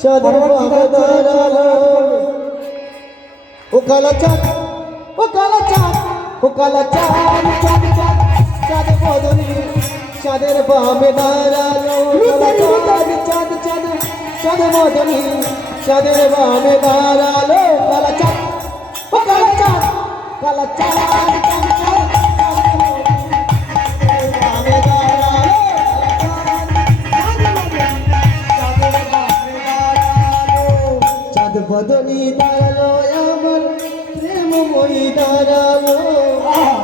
চাঁদের বামে দাঁড়ালো ও কালা চাঁদ ও কালা চাঁদ ও কালা চাঁদ চাঁদ চাঁদ চাঁদ বদনি চাঁদের বামে দাঁড়ালো চাঁদ চাঁদ চাঁদ চাঁদ বদনি চাঁদের বামে দাঁড়ালো কালা চাঁদ ও কালা চাঁদ কালা চাঁদ চাঁদ চাঁদ বদনি দাঁড়ালো আমার প্রেমময়ী দাঁড়ালো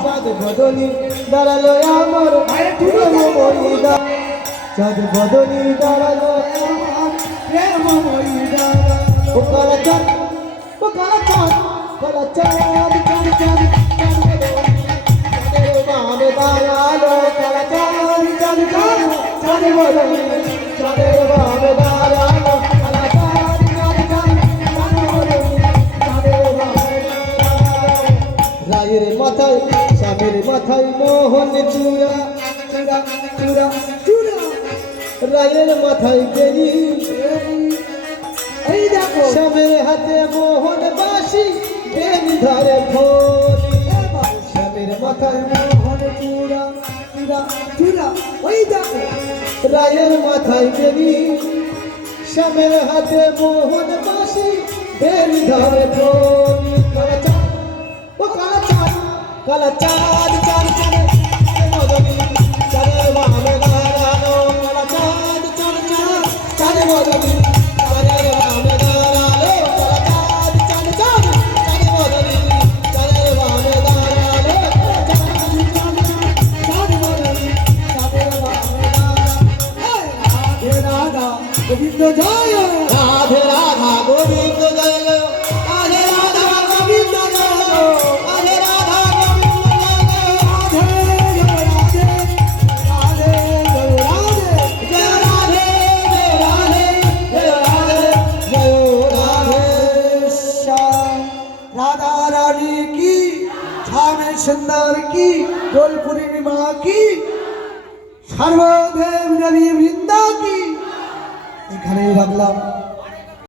চাঁদ বদনি দাঁড়ালো আমার প্রেমময়ী চাঁদ বদনি দাঁড়ালো আমার প্রেমময়ী দাঁড়ালো ও কালা চাঁদ ও কালা চাঁদ কালা চাঁদ চাঁদ চাঁদ চাঁদের বামে দাঁড়ালো কালা চাঁদ চাঁদ চাঁদ চাঁদ বদনি চাঁদের বামে দাঁড়ালো রায়ের মাথায় স্বামীর মাথায় মোহন চূড়া চূড়া চূড়া চূড়া রায়ের মাথায় বেরি এই দেখো স্বামীর হাতে মোহন বাসি বেনি ধরে ফলি স্বামীর মাথায় মোহন চূড়া চূড়া চূড়া ওই দেখো রায়ের মাথায় বেরি স্বামীর হাতে মোহন বাসি বেনি ধরে ফলি ও কালা চাঁদ কালা চাঁদ চাঁদ চাঁদ বদনি চাঁদের বামে দাঁড়ালো কালা চাঁদ চাঁদ চাঁদ চাঁদ বদনি চাঁদের বামে দাঁড়ালো কালা চাঁদ চাঁদ চাঁদ চাঁদ বদনি চাঁদের বামে দাঁড়ালো চাঁদ বদনি চাঁদের বামে দাঁড়ালো রাধে রাধা গোবিন্দ জয় রাধে রাধা গোবিন্দ জয় রাধে রাধা গোবিন্দ জয় सुंदर की डोल पूर्णिमा की सर्वदेव नवी वृंदा की एखाने राखलाम।